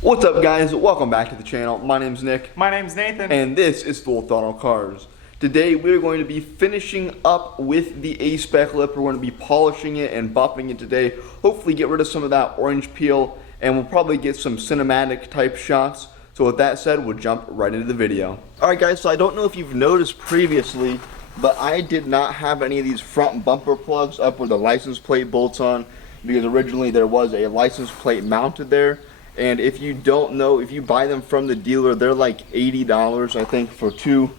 What's up, guys? Welcome back to the channel. My name's Nick. My name's Nathan. And this is Full Throttle Cars. Today we're going to be finishing up with the Aspec lip. We're going to be polishing it and buffing it today. Hopefully get rid of some of that orange peel, and we'll probably get some cinematic type shots. So with that said, we'll jump right into the video. Alright guys, so I don't know if you've noticed previously, but I did not have any of these front bumper plugs up where the license plate bolts on, because originally there was a license plate mounted there. And if you don't know, if you buy them from the dealer, they're like $80, I think, for two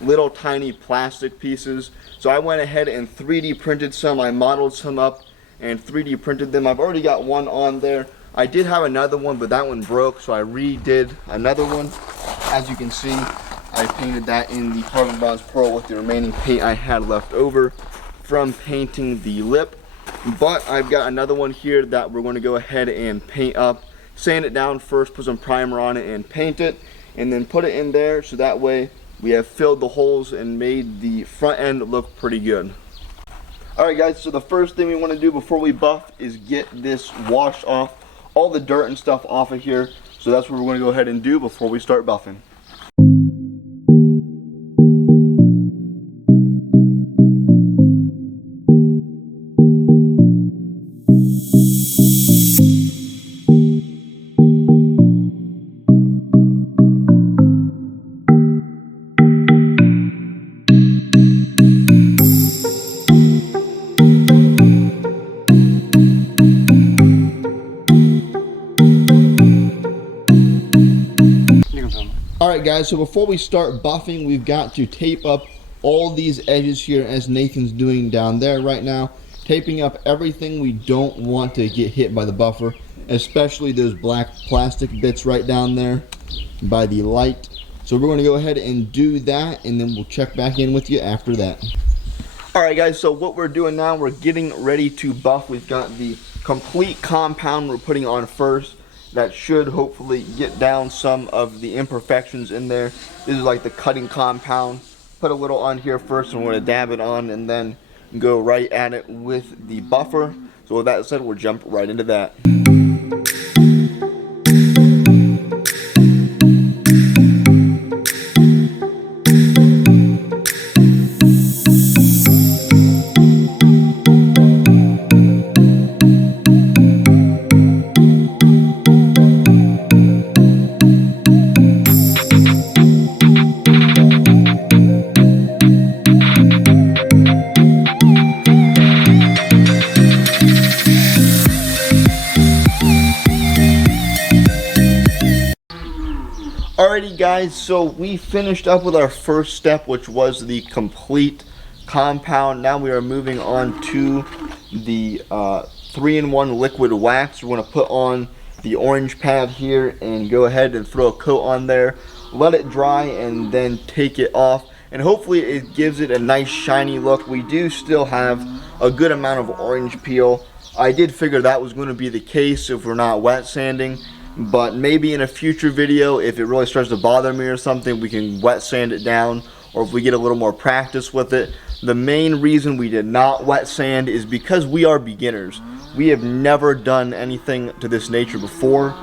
little tiny plastic pieces. So I went ahead and 3D printed some. I modeled some up and 3D printed them. I've already got one on there. I did have another one, but that one broke, so I redid another one. As you can see, I painted that in the carbon bronze pearl with the remaining paint I had left over from painting the lip. But I've got another one here that we're going to go ahead and paint up. Sand it down first, put some primer on it and paint it, and then put it in there so that way we have filled the holes and made the front end look pretty good. Alright guys, so the first thing we want to do before we buff is get this washed off, all the dirt and stuff off of here. So that's what we're going to go ahead and do before we start buffing. Alright guys, so before we start buffing, we've got to tape up all these edges here as Nathan's doing down there right now. Taping up everything we don't want to get hit by the buffer, especially those black plastic bits right down there by the light. So we're going to go ahead and do that, and then we'll check back in with you after that. Alright guys, so what we're doing now, we're getting ready to buff. We've got the complete compound we're putting on first. That should hopefully get down some of the imperfections in there. This is like the cutting compound. Put a little on here first, and we're going to dab it on and then go right at it with the buffer. So with that said, we'll jump right into that. Alrighty guys, so we finished up with our first step, which was the complete compound. Now we are moving on to the 3-in-1 liquid wax. We're going to put on the orange pad here and go ahead and throw a coat on there. Let it dry and then take it off. And hopefully it gives it a nice shiny look. We do still have a good amount of orange peel. I did figure that was going to be the case if we're not wet sanding. But maybe in a future video, if it really starts to bother me or something, we can wet sand it down, or if we get a little more practice with it. The main reason we did not wet sand is because we are beginners. We have never done anything to this nature before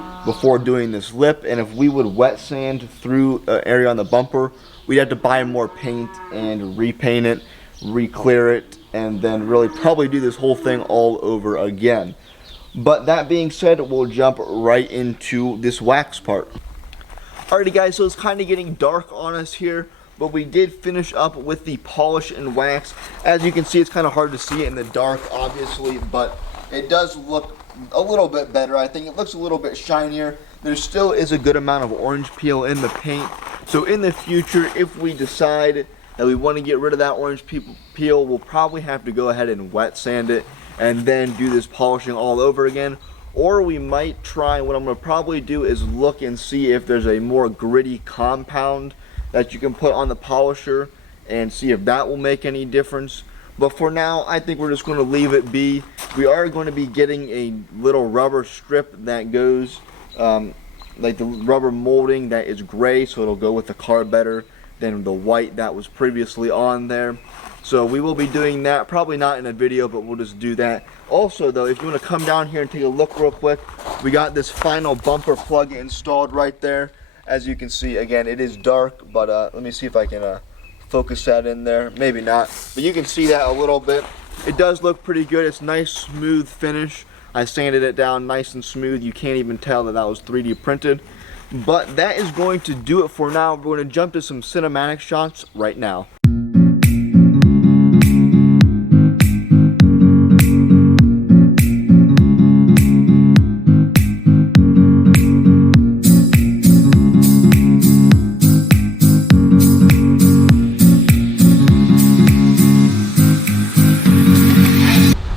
doing this lip, and if we would wet sand through an area on the bumper, we'd have to buy more paint and repaint it, re-clear it, and then really probably do this whole thing all over again. But that being said, we'll jump right into this wax part. Alrighty guys, so it's kind of getting dark on us here, but we did finish up with the polish and wax. As you can see, it's kind of hard to see it in the dark, obviously, but it does look a little bit better. I think it looks a little bit shinier. There still is a good amount of orange peel in the paint. So in the future, if we decide that we want to get rid of that orange peel, we'll probably have to go ahead and wet sand it and then do this polishing all over again. Or we might try, what I'm going to probably do is look and see if there's a more gritty compound that you can put on the polisher and see if that will make any difference. But for now, I think we're just going to leave it be. We are going to be getting a little rubber strip that goes, like the rubber molding that is gray, so it'll go with the car better than the white that was previously on there. So we will be doing that, probably not in a video, but we'll just do that. Also though, if you want to come down here and take a look real quick, we got this final bumper plug installed right there. As you can see, again, it is dark, but let me see if I can focus that in there. Maybe not, but you can see that a little bit. It does look pretty good. It's nice, smooth finish. I sanded it down nice and smooth. You can't even tell that that was 3D printed. But that is going to do it for now. We're going to jump to some cinematic shots right now.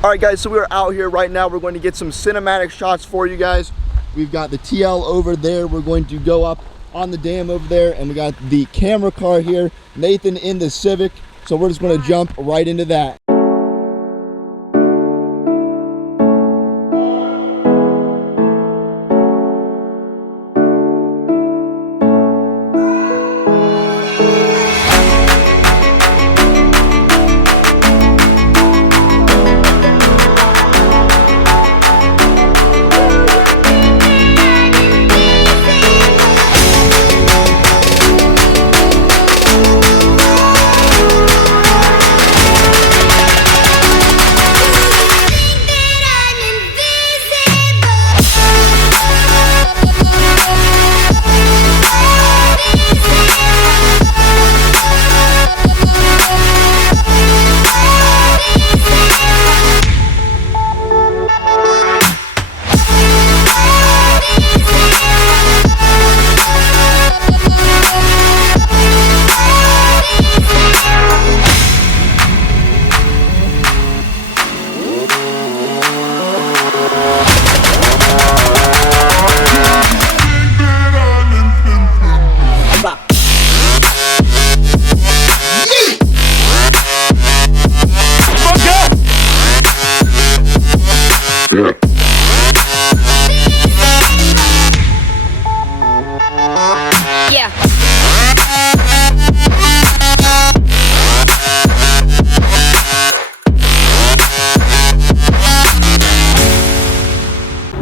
Alright guys, so we're out here right now. We're going to get some cinematic shots for you guys. We've got the TL over there. We're going to go up on the dam over there, and we got the camera car here. Nathan in the Civic. So we're just going to jump right into that.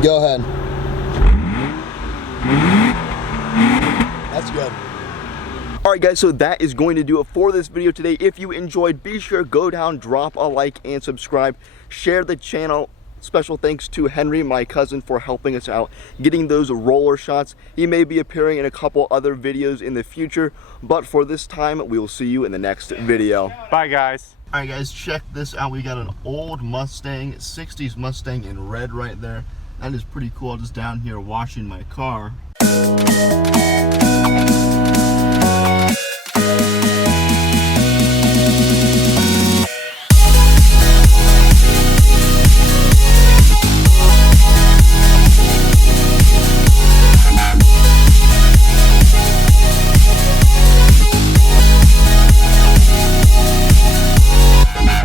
Go ahead. That's good. Alright guys, so that is going to do it for this video today. If you enjoyed, be sure go down, drop a like and subscribe. Share the channel. Special thanks to Henry, my cousin, for helping us out getting those roller shots. He may be appearing in a couple other videos in the future, but for this time, we will see you in the next video. Bye guys. Alright guys, check this out. We got an old Mustang, 60s Mustang in red right there. That is pretty cool. Just down here washing my car.